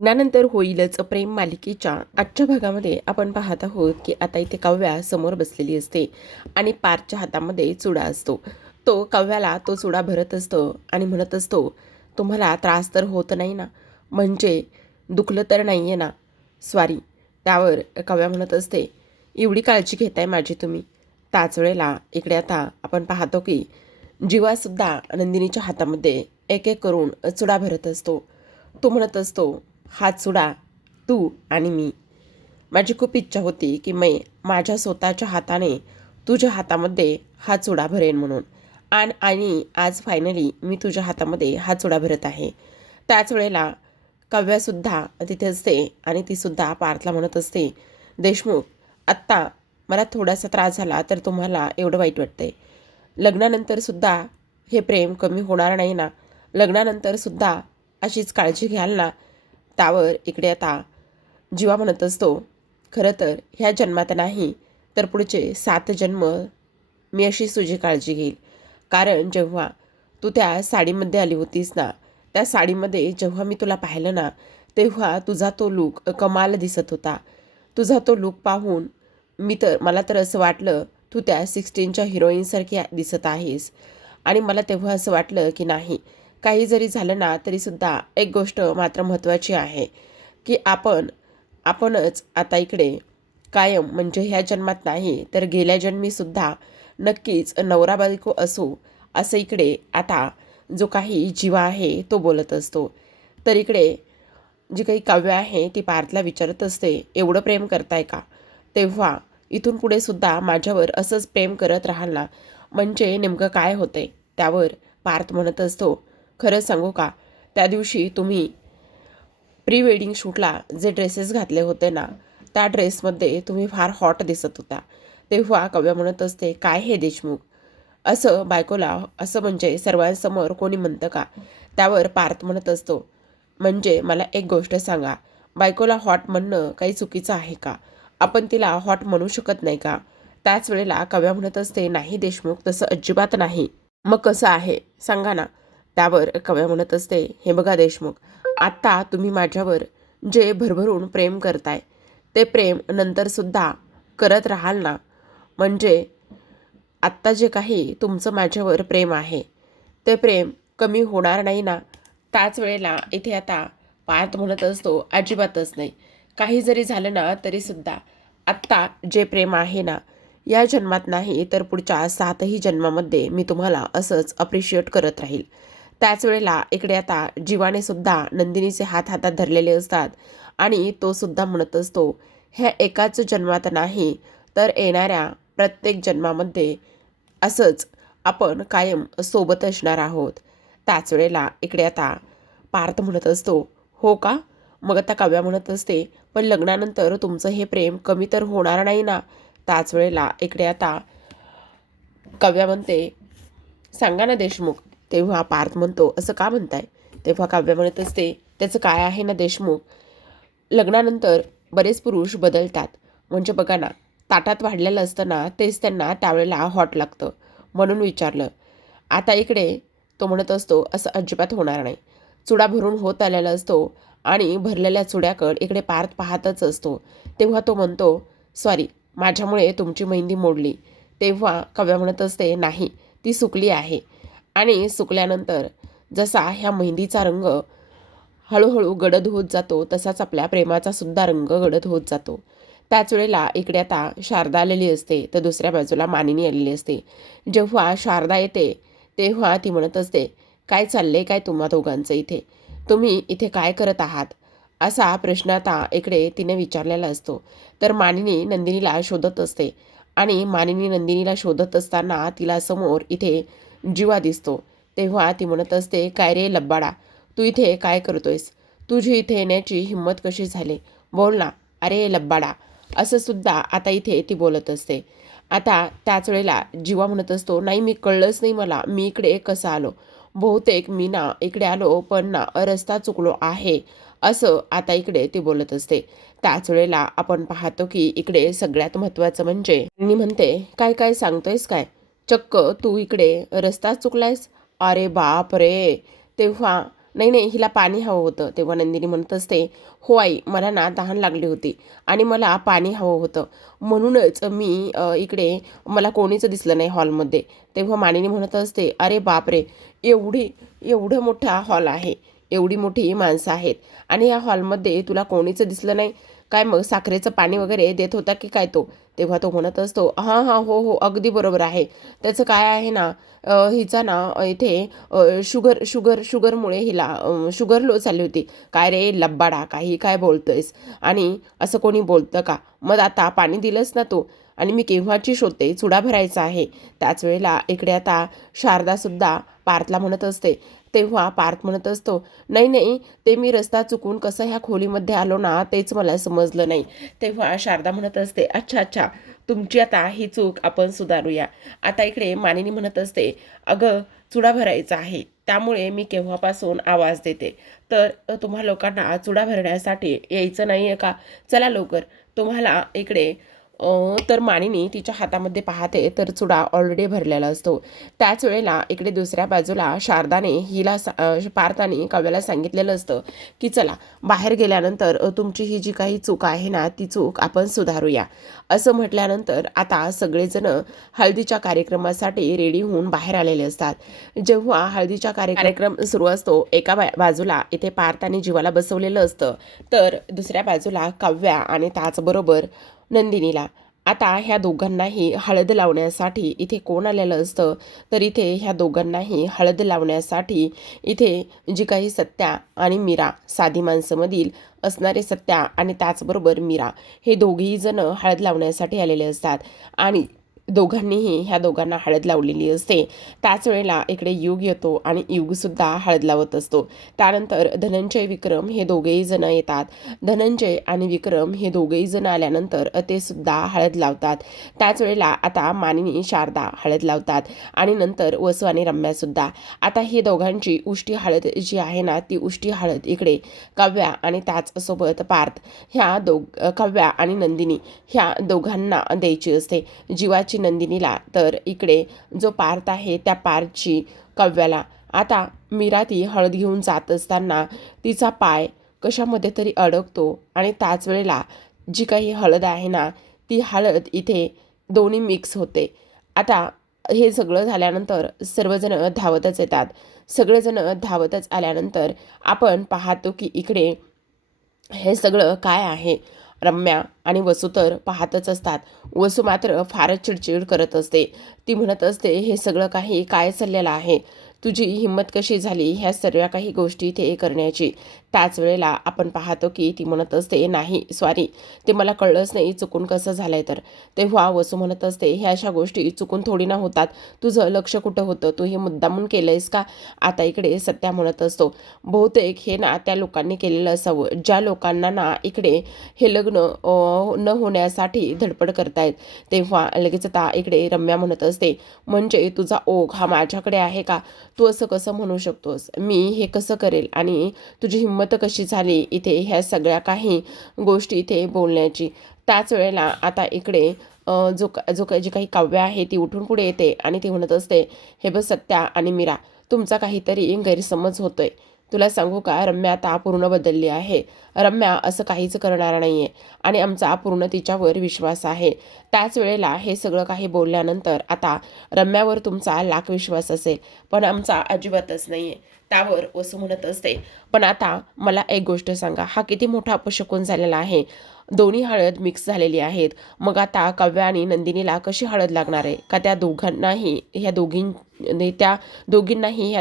लग्नानंतर होईलच प्रेम मालिकेच्या आजच्या भागामध्ये आपण पाहत आहोत की आता इथे काव्या समोर बसलेली असते आणि पार्थच्या हातामध्ये चुडा असतो. तो काव्याला तो चुडा भरत असतो आणि म्हणत असतो, तुम्हाला त्रास तर होत नाही ना, म्हणजे दुखलं तर नाही आहे ना. स्वारी. त्यावर काव्या म्हणत असते, एवढी काळजी घेताय माझी तुम्ही. त्याच वेळेला इकडे आता आपण पाहतो की जीवासुद्धा नंदिनीच्या हातामध्ये एक एक करून चुडा भरत असतो. तो म्हणत असतो, हा चुडा तू आणि मी. माझी खूप इच्छा होती की मी माझ्या स्वतःच्या हाताने तुझ्या हातामध्ये हा चुडा भरेन म्हणून. आणि आज फायनली मी तुझ्या हातामध्ये हा चुडा भरत आहे. त्याच वेळेला काव्यासुद्धा तिथे असते आणि तीसुद्धा पार्थला म्हणत असते, देशमुख, आत्ता मला थोडासा त्रास झाला तर तुम्हाला एवढं वाईट वाटतंय. लग्नानंतरसुद्धा हे प्रेम कमी होणार नाही ना. लग्नानंतरसुद्धा अशीच काळजी घ्याल ना. त्यावर इकडे आता जीवा म्हणत असतो, खरं तर ह्या जन्मात नाही तर पुढचे 7 जन्म मी अशीच तुझी काळजी घेईल. कारण जेव्हा तू त्या साडीमध्ये आली होतीस ना, त्या साडीमध्ये जेव्हा मी तुला पाहिलं ना, तेव्हा तुझा तो लूक कमाल दिसत होता. तुझा तो लूक पाहून मला तर असं वाटलं, तू त्या 16च्या हिरोईनसारखी दिसत आहेस. आणि मला तेव्हा असं वाटलं की नाही, काही जरी झालं ना तरीसुद्धा एक गोष्ट मात्र महत्त्वाची आहे की आपणच आता इकडे कायम, म्हणजे ह्या जन्मात नाही तर गेल्या जन्मीसुद्धा नक्कीच नवरा बायको असू, असं इकडे आता जो काही जीवा आहे तो बोलत असतो. तर इकडे जी काही काव्य आहे ती पार्थला विचारत असते, एवढं प्रेम करताय का? तेव्हा इथून पुढे सुद्धा माझ्यावर असंच प्रेम करत राहाल ना, म्हणजे नेमकं काय होते? त्यावर पार्थ म्हणत असतो, खरं सांगू का, त्या दिवशी तुम्ही प्री वेडिंग शूटला जे ड्रेसेस घातले होते ना, त्या ड्रेसमध्ये तुम्ही फार हॉट दिसत होता. तेव्हा काव्या म्हणत असते, काय हे देशमुख, असं बायकोला असं म्हणजे सर्वांसमोर कोणी म्हणतं का? त्यावर पार्थ म्हणत असतो, म्हणजे मला एक गोष्ट सांगा, बायकोला हॉट म्हणणं काही चुकीचं आहे का? आपण तिला हॉट म्हणू शकत नाही का? त्याच वेळेला काव्या म्हणत असते, नाही देशमुख, तसं अजिबात नाही. मग कसं आहे सांगा ना. त्यावर काव्या म्हणत असते, हे बघा देशमुख, आत्ता तुम्ही माझ्यावर जे भरभरून प्रेम करताय ते प्रेम नंतरसुद्धा करत राहाल ना. म्हणजे आत्ता जे काही तुमचं माझ्यावर प्रेम आहे ते प्रेम कमी होणार नाही ना. त्याच वेळेला इथे आता पार्थ म्हणत असतो, अजिबातच नाही. काही जरी झालं ना तरीसुद्धा आत्ता जे प्रेम आहे ना, या जन्मात नाही तर पुढच्या 7ही जन्मामध्ये मी तुम्हाला असंच अप्रिशिएट करत राहील. त्याच वेळेला इकडे आता जीवाने सुद्धा नंदिनीचे हात हातात धरलेले असतात आणि तो सुद्धा म्हणत असतो, ह्या एकाच जन्मात नाही तर येणाऱ्या प्रत्येक जन्मामध्ये असंच आपण कायम सोबत असणार आहोत. त्याच वेळेला इकडे आता पार्थ म्हणत असतो, हो का? मग आता काव्या म्हणत असते, पण लग्नानंतर तुमचं हे प्रेम कमी तर होणार नाही ना. त्याच वेळेला इकडे आता काव्या म्हणते, सांगा ना देशमुख. तेव्हा पार्थ म्हणतो, असं का म्हणताय? तेव्हा काव्य म्हणत असते, त्याचं काय आहे ना देशमुख, लग्नानंतर बरेच पुरुष बदलतात. म्हणजे बघा ना, ताटात वाढलेलं असतं ना तेच त्यांना त्यावेळेला हॉट लागतं, म्हणून विचारलं. आता इकडे तो म्हणत असतो, असं अजिबात होणार नाही. चुडा भरून होत आलेला असतो आणि भरलेल्या चुड्याकडे इकडे पार्थ पाहतच असतो. तेव्हा तो म्हणतो, सॉरी, माझ्यामुळे तुमची मेहंदी मोडली. तेव्हा काव्या म्हणत असते, नाही, ती सुकली आहे आणि सुकल्यानंतर जसा ह्या मेहंदीचा रंग हळूहळू गडद होत जातो तसाच आपल्या प्रेमाचा सुद्धा रंग गडद होत जातो. त्याच वेळेला इकडे आता शारदा आलेली असते तर दुसऱ्या बाजूला मानिनी आलेली असते. जेव्हा शारदा येते तेव्हा ती म्हणत असते, काय चाललंय काय तुम्हा दोघांचं इथे? तुम्ही इथे काय करत आहात? असा प्रश्न आता इकडे तिने विचारलेला असतो. तर मानिनी नंदिनीला शोधत असते आणि मानिनी नंदिनीला शोधत असताना तिला समोर इथे जीवा दिसतो. तेव्हा ती म्हणत असते, काय रे लब्बाडा, तू इथे काय करतोयस? तुझी इथे येण्याची हिंमत कशी झाली? बोल ना, अरे लब्बाडा, असं सुद्धा आता इथे ती बोलत असते. आता त्याच वेळेला जीवा म्हणत असतो, नाही, मी कळलंच नाही मला, मी इकडे कसं आलो? बहुतेक मी ना इकडे आलो पण ना रस्ता चुकलो आहे, असं आता इकडे ती बोलत असते. त्याच वेळेला आपण पाहतो की इकडे सगळ्यात महत्त्वाचं म्हणजे मी म्हणते, काय काय सांगतोयस काय? चक्क तू इकडे रस्ता चुकलायस? अरे बाप रे! तेव्हा नाही नाही, हिला पाणी हवं होतं. तेव्हा नंदिनी म्हणत असते, हो आई, मला ना तहान लागली होती आणि मला पाणी हवं होतं, म्हणूनच मी इकडे मला कोणीच दिसलं नाही हॉलमध्ये. तेव्हा मानिनी म्हणत असते, अरे बापरे, एवढं मोठा हॉल आहे, एवढी मोठी माणसं आहेत आणि या हॉलमध्ये तुला कोणीच दिसलं नाही. काय मग साखरेचं पाणी वगैरे देत होता की काय तो? तेव्हा तो म्हणत असतो, हां हां, हो हो, अगदी बरोबर आहे. त्याचं काय आहे ना, हिचा ना इथे शुगरमुळे हिला शुगर लो झाली होती. काय रे लब्बाडा, काही काय बोलतोयस? आणि असं कोणी बोलतं का? मग आता पाणी दिलंस ना तू, आणि मी केव्हाची शोधते, चुडा भरायचा आहे. त्याच वेळेला इकडे आता शारदासुद्धा पार्थला म्हणत असते. तेव्हा पार्थ म्हणत असतो, नाही नाही, ते मी रस्ता चुकून कसं ह्या खोलीमध्ये आलो ना, तेच मला समजलं नाही. तेव्हा शारदा म्हणत असते, अच्छा अच्छा, तुमची आता ही चूक आपण सुधारूया. आता इकडे मानिनी म्हणत असते, अगं चुडा भरायचा आहे, त्यामुळे मी केव्हापासून आवाज देते. तर तुम्हा लोकांना चुडा भरण्यासाठी यायचं नाही आहे का? चला लवकर. तुम्हाला इकडे तर मानिनी तिच्या हातामध्ये पाहते तर चुडा ऑलरेडी भरलेला असतो. त्याच वेळेला इकडे दुसऱ्या बाजूला शारदाने हिला पार्थाने काव्याला सांगितलेलं असतं की चला बाहेर गेल्यानंतर तुमची ही जी काही चूक आहे ना, ती चूक आपण सुधारूया. असं म्हटल्यानंतर आता सगळेजण हळदीच्या कार्यक्रमासाठी रेडी होऊन बाहेर आलेले असतात. जेव्हा हळदीचा कार्यक्रम सुरू असतो, एका बाजूला इथे पार्थाने जीवाला बसवलेलं असतं, तर दुसऱ्या बाजूला काव्या आणि त्याचबरोबर नंदिनीला. आता ह्या दोघांनाही हळद लावण्यासाठी इथे कोण आलेलं असतं, तर इथे ह्या दोघांनाही हळद लावण्यासाठी इथे जी काही सत्या आणि मीरा, साधी माणसामधील असणारे सत्या आणि त्याचबरोबर मीरा, हे दोघेही जण हळद लावण्यासाठी आलेले असतात आणि दोघांनीही ह्या दोघांना हळद लावलेली असते. त्याच वेळेला इकडे युग येतो आणि युगसुद्धा हळद लावत असतो. त्यानंतर धनंजय, विक्रम हे दोघेही जण येतात. धनंजय आणि विक्रम हे दोघेही जण आल्यानंतर ते सुद्धा हळद लावतात. त्याच वेळेला आता मानिनी, शारदा हळद लावतात आणि नंतर वसू आणि रम्यासुद्धा. आता ही दोघांची उष्टी हळद जी आहे ना, ती उष्टी हळद इकडे काव्या आणि त्याचसोबत पार्थ ह्या काव्या आणि नंदिनी ह्या दोघांना द्यायची असते. जीवाची नंदिनीला, तर इकडे जो पार्थ आहे त्या पार्थची काव्याला. आता मीरा ती हळद घेऊन जात असताना तिचा पाय कशामध्ये तरी अडकतो आणि त्याच वेळेला जी काही हळद आहे ना, ती हळद इथे दोन्ही मिक्स होते. आता हे सगळं झाल्यानंतर सर्वजण धावतच येतात. सगळेजण धावतच आल्यानंतर आपण पाहतो की इकडे हे सगळं काय आहे. रम्या आणि वसू तर पाहतच असतात. वसू मात्र फारच चिडचिड करत असते. ती म्हणत असते, हे सगळं काही काय चाललेलं आहे? तुझी हिंमत कशी झाली ह्या सर्व काही गोष्टी इथे करण्याची? त्याच वेळेला आपण पाहतो की ती म्हणत असते, नाही सॉरी, ते मला कळलंच नाही चुकून कसं झालंय तर. तेव्हा वसू म्हणत असते, ह्या अशा गोष्टी चुकून थोडी ना होतात. तुझं लक्ष कुठं होतं? तू हे मुद्दामून केलंयस का? आता इकडे सत्या म्हणत असतो, बहुतेक हे ना त्या लोकांनी केलेलं असावं, ज्या लोकांना ना इकडे हे लग्न न होण्यासाठी धडपड करतायत. तेव्हा लगेच आता इकडे रम्या म्हणत असते, म्हणजे तुझा ओघ हा माझ्याकडे आहे का? तू असं कसं म्हणू शकतोस? मी हे कसं करेल आणि तुझी हिंमत कशी झाली इथे ह्या सगळ्या काही गोष्टी इथे बोलण्याची? त्याच वेळेला आता इकडे जी काही काव्य आहे ती उठून पुढे येते आणि ती म्हणत असते, हे बघ सत्या आणि मीरा, तुमचा काहीतरी गैरसमज होतोय. तुला सांगू का, रम्या आता पूर्ण बदलली आहे. रम्या असं काहीच करणार नाही आहे आणि आमचा पूर्ण तिच्यावर विश्वास आहे. त्याच वेळेला हे सगळं काही बोलल्यानंतर आता रम्यावर तुमचा लाख विश्वास असेल, पण आमचा अजिबातच नाही आहे. त्यावर वसू म्हणत असते, पण आता मला एक गोष्ट सांगा, हा किती मोठा अपशकुन झालेला आहे. दोन्ही हळद मिक्स झालेली आहेत. मग आता काव्या आणि नंदिनीला कशी हळद लागणार आहे? का त्या दोघींनाही ह्या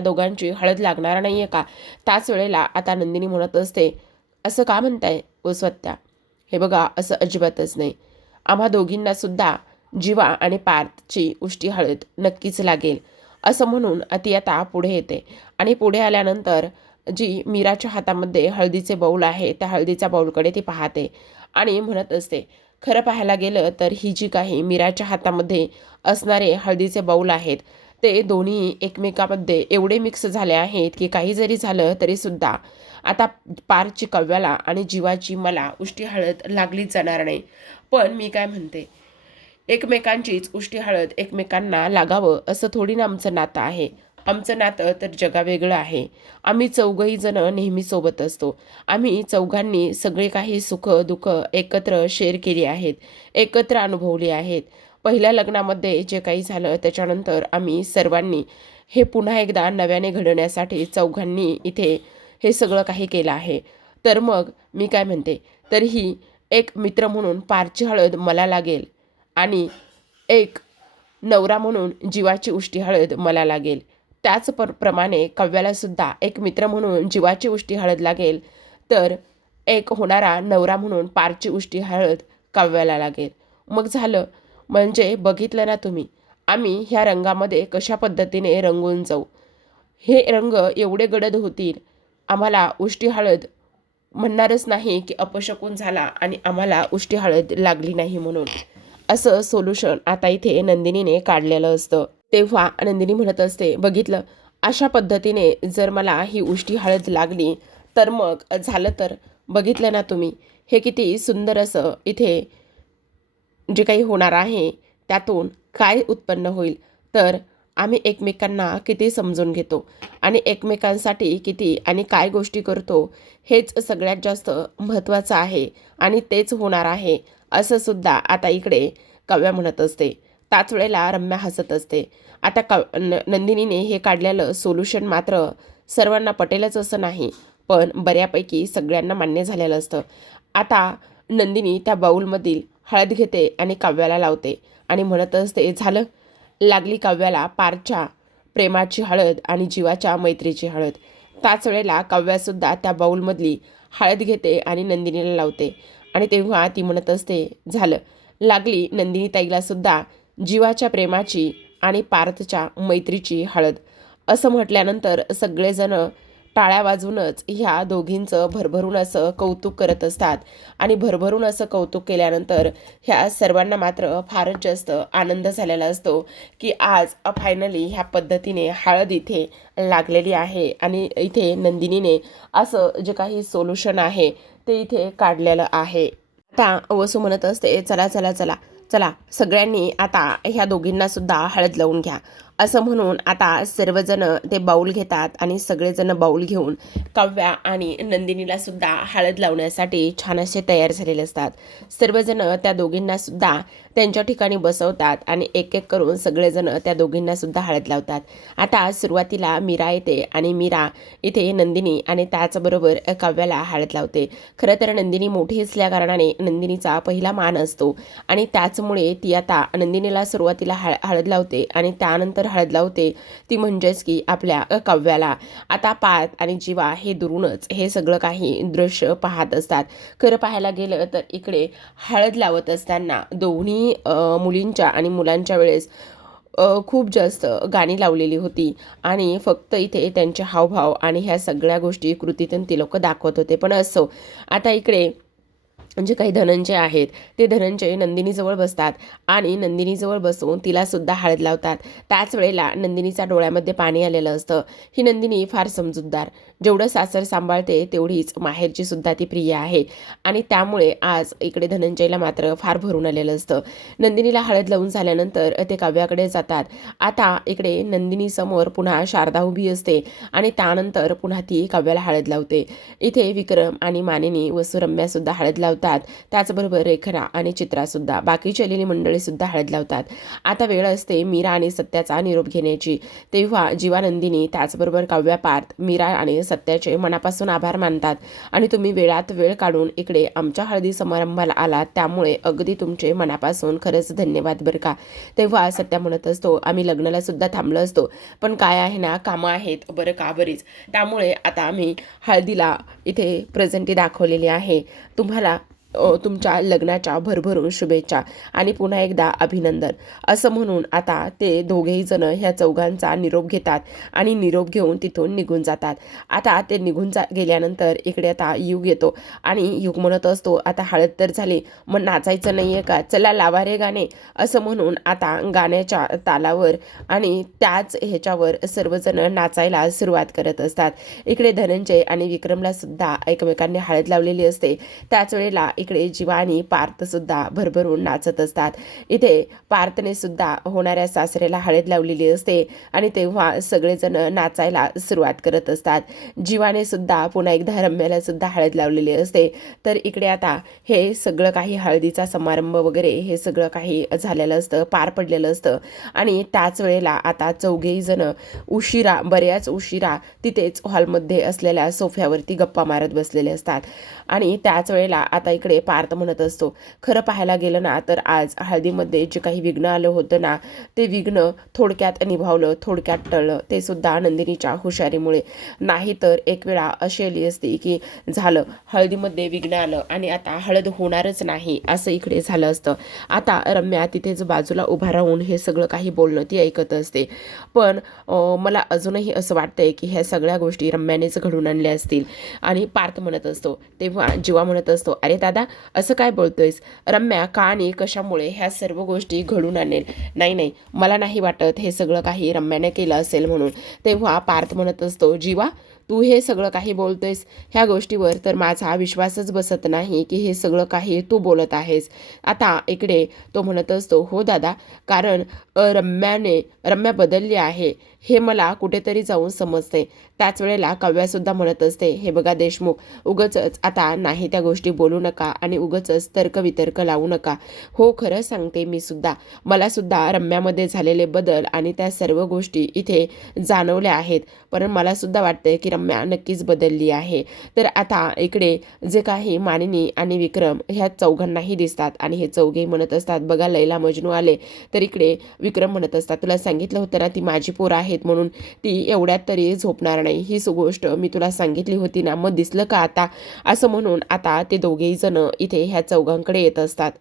दोघांची हळद लागणार नाही आहे का? त्याच वेळेला आता नंदिनी म्हणत असते, असं का म्हणताय ओ स्वत्या? हे बघा, असं अजिबातच नाही. आम्हा दोघींनासुद्धा जीवा आणि पार्थची उष्टी हळद नक्कीच लागेल. असं म्हणून ती आता पुढे येते आणि पुढे आल्यानंतर जी मीराच्या हातामध्ये हळदीचे बाऊल आहे, त्या हळदीच्या बाऊलकडे ती पाहते आणि म्हणत असते, खरं पाहायला गेलं तर ही जी काही मीराच्या हातामध्ये असणारे हळदीचे बाऊल आहेत, ते दोन्ही एकमेकामध्ये एवढे मिक्स झाले आहेत की काही जरी झालं तरीसुद्धा आता पारची काव्याला आणि जीवाची मला उष्टी हळद लागलीच जाणार नाही. पण मी काय म्हणते, एकमेकांचीच उष्टी हळद एकमेकांना लागावं असं थोडी ना आमचं नातं आहे. आमचं नातं तर जगावेगळं आहे. आम्ही चौघही जण नेहमी सोबत असतो. आम्ही चौघांनी सगळे काही सुख-दुःख एकत्र शेअर केली आहेत, एकत्र अनुभवली आहेत. पहिल्या लग्नामध्ये जे काही झालं त्याच्यानंतर आम्ही सर्वांनी हे पुन्हा एकदा नव्याने घडवण्यासाठी चौघांनी इथे हे सगळं काही केलं आहे. तर मग मी काय म्हणते, तर ही एक मित्र म्हणून पारची हळद मला लागेल आणि एक नवरा म्हणून जीवाची उष्टी हळद मला लागेल. त्याच प्रमाणे काव्यालासुद्धा एक मित्र म्हणून जीवाची उष्टी हळद लागेल, तर एक होणारा नवरा म्हणून पारची उष्टी हळद काव्याला लागेल. मग झालं. म्हणजे बघितलं ना तुम्ही, आम्ही ह्या रंगामध्ये कशा पद्धतीने रंगून जाऊ. हे रंग एवढे गडद होतील, आम्हाला उष्टी हळद म्हणणारच नाही की अपशकुन झाला आणि आम्हाला उष्टी हळद लागली नाही म्हणून. असं सोल्युशन आता इथे नंदिनीने काढलेलं असतं. तेव्हा नंदिनी म्हणत असते, बघितलं, अशा पद्धतीने जर मला ही उष्टी हळद लागली तर मग झालं तर बघितलं ना तुम्ही, हे किती सुंदर असं इथे जे काही होणार आहे त्यातून काय उत्पन्न होईल. तर आम्ही एकमेकांना किती समजून घेतो आणि एकमेकांसाठी किती आणि काय गोष्टी करतो, हेच सगळ्यात जास्त महत्त्वाचं आहे आणि तेच होणार आहे, असं सुद्धा आता इकडे काव्या म्हणत असते. त्याच वेळेला रम्या हसत असते. आता नंदिनीने हे काढलेलं सोल्युशन मात्र सर्वांना पटेलच असं नाही, पण बऱ्यापैकी सगळ्यांना मान्य झालेलं असतं. आता नंदिनी त्या बाऊलमधील हळद घेते आणि काव्याला लावते आणि म्हणत असते, झालं, लागली काव्याला पारच्या प्रेमाची हळद आणि जीवाच्या मैत्रीची हळद. त्याच वेळेला काव्यासुद्धा त्या बाऊलमधली हळद घेते आणि नंदिनीला लावते आणि तेव्हा ती म्हणत असते, झालं, लागली नंदिनी ताईलासुद्धा जीवाच्या प्रेमाची आणि पार्थच्या मैत्रीची हळद. असं म्हटल्यानंतर सगळेजण टाळ्या वाजवूनच ह्या दोघींचं भरभरून असं कौतुक करत असतात आणि भरभरून असं कौतुक केल्यानंतर ह्या सर्वांना मात्र फारच जास्त आनंद झालेला असतो की आज फायनली ह्या पद्धतीने हळद इथे लागलेली आहे आणि इथे नंदिनीने असं जे काही सोल्युशन आहे ते इथे काढलेलं आहे. आता वसू म्हणत असते, चला चला चला चला, सगळ्यांनी आता ह्या दोघींना सुद्धा हळद लावून घ्या. असं म्हणून आता सर्वजण ते बाऊल घेतात आणि सगळेजण बाऊल घेऊन काव्या आणि नंदिनीला सुद्धा हळद लावण्यासाठी छान असे तयार झालेले असतात. सर्वजण त्या दोघींना सुद्धा त्यांच्या ठिकाणी बसवतात आणि एक एक करून सगळेजण त्या दोघींना सुद्धा हळद लावतात. आता सुरुवातीला मीरा येते आणि मीरा इथे नंदिनी आणि त्याचबरोबर काव्याला हळद लावते. खरं तर नंदिनी मोठी असल्या कारणाने नंदिनीचा पहिला मान असतो आणि त्याचमुळे ती आता नंदिनीला सुरुवातीला हळद लावते आणि त्यानंतर हळद लावते ती म्हणजेच की आपल्या काव्याला. आता पात आणि जीवा हे दुरूनच हे सगळं काही दृश्य पाहत असतात. खरं पाहायला गेलं तर इकडे हळद लावत असताना दोन्ही मुलींच्या आणि मुलांच्या वेळेस खूप जास्त गाणी लावलेली होती आणि फक्त इथे त्यांचे हावभाव आणि ह्या सगळ्या गोष्टी कृतीतून ती लोक दाखवत होते. पण असो, आता इकडे जे काही धनंजय आहेत ते धनंजय नंदिनीजवळ बसतात आणि नंदिनीजवळ बसून तिलासुद्धा हळद लावतात. त्याच वेळेला नंदिनीच्या डोळ्यामध्ये पाणी आलेलं असतं. ही नंदिनी फार समजूतदार, जेवढं सासर सांभाळते तेवढीच माहेरची सुद्धा ती प्रिय आहे आणि त्यामुळे आज इकडे धनंजयला मात्र फार भरून आलेलं असतं. नंदिनीला हळद लावून झाल्यानंतर ते काव्याकडे जातात. आता इकडे नंदिनीसमोर पुन्हा शारदा उभी असते आणि त्यानंतर पुन्हा ती काव्याला हळद लावते. इथे विक्रम आणि मानिनी वसुरम्यासुद्धा हळद लावतात. त्याचबरोबर रेखना आणि चित्रासुद्धा, बाकीची आलेली मंडळीसुद्धा हळद लावतात. आता वेळ असते मीरा आणि सत्याचा निरोप घेण्याची. तेव्हा जीवानंदिनी त्याचबरोबर काव्या पार्थ मीरा आणि सत्याचे मनापासून आभार मानतात आणि तुम्ही वेळात वेळ काढून इकडे आमच्या हळदी समारंभाला आलात त्यामुळे अगदी तुमचे मनापासून खरंच धन्यवाद बरं का. तेव्हा सत्या म्हणत असतो, आम्ही लग्नाला सुद्धा थांबलो असतो, पण काय आहे ना, कामं आहेत बरं का बरीच, त्यामुळे आता आम्ही हळदीला इथे प्रेझेंटी दाखवलेली आहे. तुम्हाला तुमच्या लग्नाच्या भरभरून शुभेच्छा आणि पुन्हा एकदा अभिनंदन. असं म्हणून आता ते दोघेही जण ह्या चौघांचा निरोप घेतात आणि निरोप घेऊन तिथून निघून जातात. आता ते निघून गेल्यानंतर इकडे आता युग येतो आणि युग म्हणत असतो, आता हळद तर झाली, मग नाचायचं नाही आहे का, चला लावा रे गाणे. असं म्हणून आता गाण्याच्या तालावर आणि त्याच ह्याच्यावर सर्वजण नाचायला सुरुवात करत असतात. इकडे धनंजय आणि विक्रमला सुद्धा एकमेकांनी हळद लावलेली असते. त्याच वेळेला इकडे जीवा आणि पार्थसुद्धा भरभरून नाचत असतात. इथे पार्थने सुद्धा होणाऱ्या सासऱ्याला हळद लावलेली असते आणि तेव्हा सगळेजण नाचायला सुरुवात करत असतात. जीवाने सुद्धा पुन्हा एकदा रम्याला सुद्धा हळद लावलेली असते. तर इकडे आता हे सगळं काही हळदीचा समारंभ वगैरे हे सगळं काही झालेलं असतं, पार पडलेलं असतं. आणि त्याच वेळेला आता चौघेही जण बऱ्याच उशिरा तिथेच हॉलमध्ये असलेल्या सोफ्यावरती गप्पा मारत बसलेले असतात. आणि त्याच वेळेला आता इकडे पार्थ म्हणत असतो, खरं पाहायला गेलं ना तर आज हळदीमध्ये जे काही विघ्न आलं होतं ना, ते विघ्न थोडक्यात निभावलं, थोडक्यात टळलं, ते सुद्धा नंदिनीच्या हुशारीमुळे. नाही तर एक वेळा अशी आली असती की झालं, हळदीमध्ये विघ्न आलं आणि आता हळद होणारच नाही असं इकडे झालं असतं. आता रम्या तिथेच बाजूला उभा राहून हे सगळं काही बोलणं ती ऐकत असते. पण मला अजूनही असं वाटतंय की ह्या सगळ्या गोष्टी रम्यानेच घडून आणल्या असतील. आणि पार्थ म्हणत असतो तेव्हा जीवा म्हणत असतो, अरे दादा असं काय बोलतोयस? रम्या का आणि कशामुळे ह्या सर्व गोष्टी घडून आणेल? नाही नाही, मला नाही वाटत हे सगळं काही रम्याने केलं असेल म्हणून. तेव्हा पार्थ म्हणत असतो, जीवा तू हे सगळं काही बोलतोयस, ह्या गोष्टीवर तर माझा विश्वासच बसत नाही की हे सगळं काही तू बोलत आहेस. आता इकडे तो म्हणत असतो, हो दादा, कारण रम्या बदलली आहे हे मला कुठेतरी जाऊन समजते. त्याच वेळेला काव्यासुद्धा म्हणत असते, हे बघा देशमुख, उगचच आता नाही त्या गोष्टी बोलू नका आणि उगचच तर्कवितर्क लावू नका. हो खरं सांगते, मी सुद्धा मला सुद्धा रम्यामध्ये झालेले बदल आणि त्या सर्व गोष्टी इथे जाणवल्या आहेत. पण मला सुद्धा वाटतंय की रम्या नक्कीच बदलली आहे. तर आता इकडे जे काही मानिनी आणि विक्रम ह्या चौघांनाही दिसतात आणि हे चौघे म्हणत असतात, बघा लैला मजनू आले. तर इकडे विक्रम म्हणत असतात, तुला सांगितलं होतं ना ती माझी पोरं आहेत म्हणून, ती एवढ्यात तरी झोपणार नाही, ही गोष्ट मी तुला सांगितली होती ना, मग दिसलं का आता? असं म्हणून आता ते दोघेही जण इथे ह्या चौघांकडे येत असतात.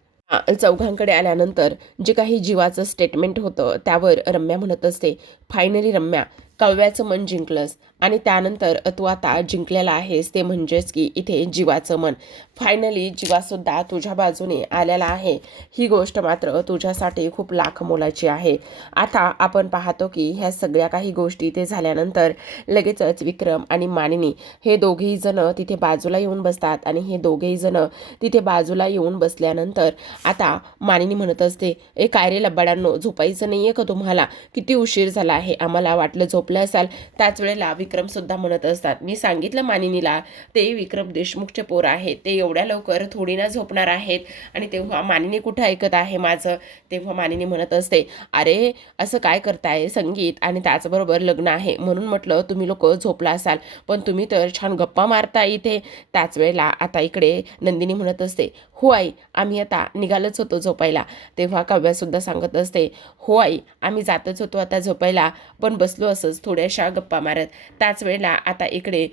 चौघांकडे आल्यानंतर जे काही जीवाचं स्टेटमेंट होतं त्यावर रम्या म्हणत असते, फायनली रम्या, काव्याचं मन जिंकलंस आणि त्यानंतर तू आता जिंकलेला आहेस, ते म्हणजेच की इथे जीवाचं मन. फायनली जीवासुद्धा तुझ्या बाजूने आलेला आहे. ही गोष्ट मात्र तुझ्यासाठी खूप लाख मोलाची आहे. आता आपण पाहतो की ह्या सगळ्या काही गोष्टी ते झाल्यानंतर लगेचच विक्रम आणि मानिनी हे दोघेही जण तिथे बाजूला येऊन बसतात. आणि हे दोघेही जण तिथे बाजूला येऊन बसल्यानंतर आता मानिनी म्हणत असते, काय रे लबाडांनो, झोपायचं नाहीये का तुम्हाला? किती उशीर झाला आहे, आम्हाला वाटलं झोपलं असाल. त्याच वेळेला विक्रम सुद्धा म्हणत असतात, मी सांगितलं मानिनीला, ते विक्रम देशमुखचे पोर आहेत, ते एवढ्या लवकर थोडी ना झोपणार आहेत. आणि तेव्हा मानिनी कुठं ऐकत आहे माझं. तेव्हा मानिनी म्हणत असते, अरे असं काय करताय, संगीत आणि त्याचबरोबर लग्न आहे म्हणून म्हटलं तुम्ही लोक झोपला असाल, पण तुम्ही तर छान गप्पा मारता इथे. त्याच वेळेला आता इकडे नंदिनी म्हणत असते, हो आई, आम्ही आता निघालच होतो झोपायला. तेव्हा काव्यासुद्धा सांगत असते, हो आई, आम्ही जातच होतो आता झोपायला, पण बसलो असंच थोड्याशा गप्पा मारत. त्याच वेळेला आता इकडे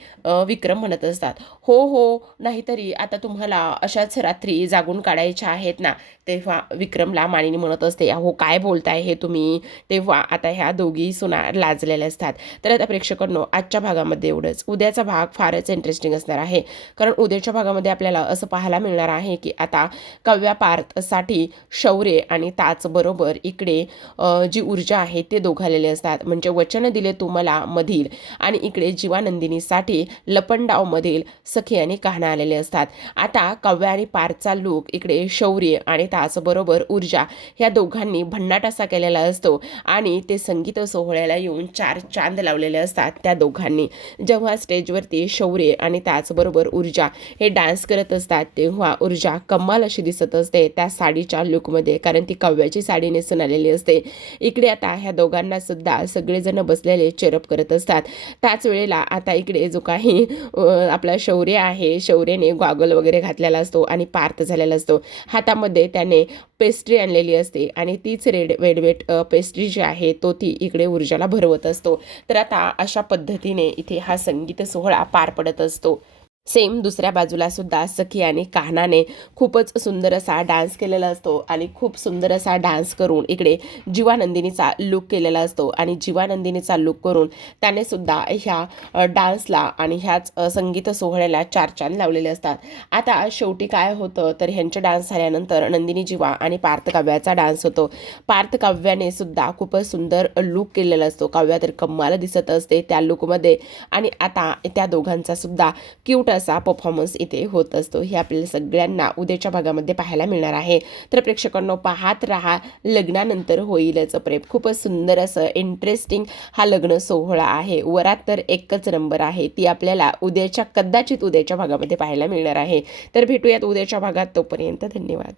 विक्रम म्हणत असतात, हो हो, नाहीतरी आता तुम्हाला अशाच रात्री जागून काढायच्या आहेत ना. तेव्हा विक्रमला मानिनी म्हणत असते, हो काय बोलताय हे तुम्ही. तेव्हा आता ह्या दोघी सुना लाजलेल्या असतात. तर आता प्रेक्षकांनो, आजच्या भागामध्ये एवढंच. उद्याचा भाग फारच इंटरेस्टिंग असणार आहे, कारण उद्याच्या भागामध्ये आपल्याला असं पाहायला मिळणार आहे की आता काव्या पार्थसाठी शौर्य आणि त्याचबरोबर इकडे जी ऊर्जा आहे ते दोघालेले असतात. म्हणजे वचन दिले तुम्हाला मधील आणि इकडे जीवानंदिनीसाठी लपंडावमधील सखी आणि कहाणा आलेले असतात. आता काव्या आणि पार्थचा लूक इकडे शौर्य आणि त्याचबरोबर ऊर्जा ह्या दोघांनी भन्नाट असा केलेला असतो. आणि ते संगीत सोहळ्याला येऊन 4 चांद लावलेले असतात त्या दोघांनी. जेव्हा स्टेजवरती शौर्य आणि त्याचबरोबर ऊर्जा हे डान्स करत असतात तेव्हा ऊर्जा कमाल अशी दिसत असते त्या साडीच्या लुकमध्ये, कारण ती काव्याची साडी नेसून आलेली असते. इकडे आता ह्या दोघांना सुद्धा सगळेजण बसलेले चेअरअप करत असतात. त्याच वेळेला आता इकडे जो काही आपला शौर्य आहे, शौर्याने गॉगल वगैरे घातलेला असतो आणि पार्थ झालेला असतो. हातामध्ये त्याने पेस्ट्री आणलेली असते आणि तीच वेलवेट पेस्ट्री जी आहे तो ती इकडे ऊर्जाला भरवत असतो. तर आता अशा पद्धतीने इथे हा संगीत सोहळा पार पडत असतो. सेम दुसऱ्या बाजूला सुद्धा सखी आणि कान्हाने खूपच सुंदर असा डान्स केलेला असतो आणि खूप सुंदर असा डान्स करून इकडे जीवानंदिनीचा लुक केलेला असतो. आणि जीवानंदिनीचा लुक करून त्याने सुद्धा ह्या डान्सला आणि ह्याच संगीत सोहळ्याला 4 चांद लावलेले असतात. आता शेवटी काय होतं तर ह्यांचे डान्स झाल्यानंतर नंदिनी जीवा आणि पार्थ काव्याचा डान्स होतो. पार्थ काव्याने सुद्धा खूपच सुंदर लुक केलेला असतो. काव्या तर कमाल दिसत असते त्या लुकमध्ये. आणि आता त्या दोघांचा सुद्धा क्यूट असा परफॉर्मन्स इथे होत असतो. हे आपल्याला सगळ्यांना उद्याच्या भागामध्ये पाहायला मिळणार आहे. तर प्रेक्षकांनो पाहत राहा. लग्नानंतर होईलच प्रेम. खूपच सुंदर असं इंटरेस्टिंग हा लग्न सोहळा आहे. वरात तर एकच नंबर आहे. ती आपल्याला कदाचित उद्याच्या भागामध्ये पाहायला मिळणार आहे. तर भेटूयात उद्याच्या भागात. तोपर्यंत धन्यवाद.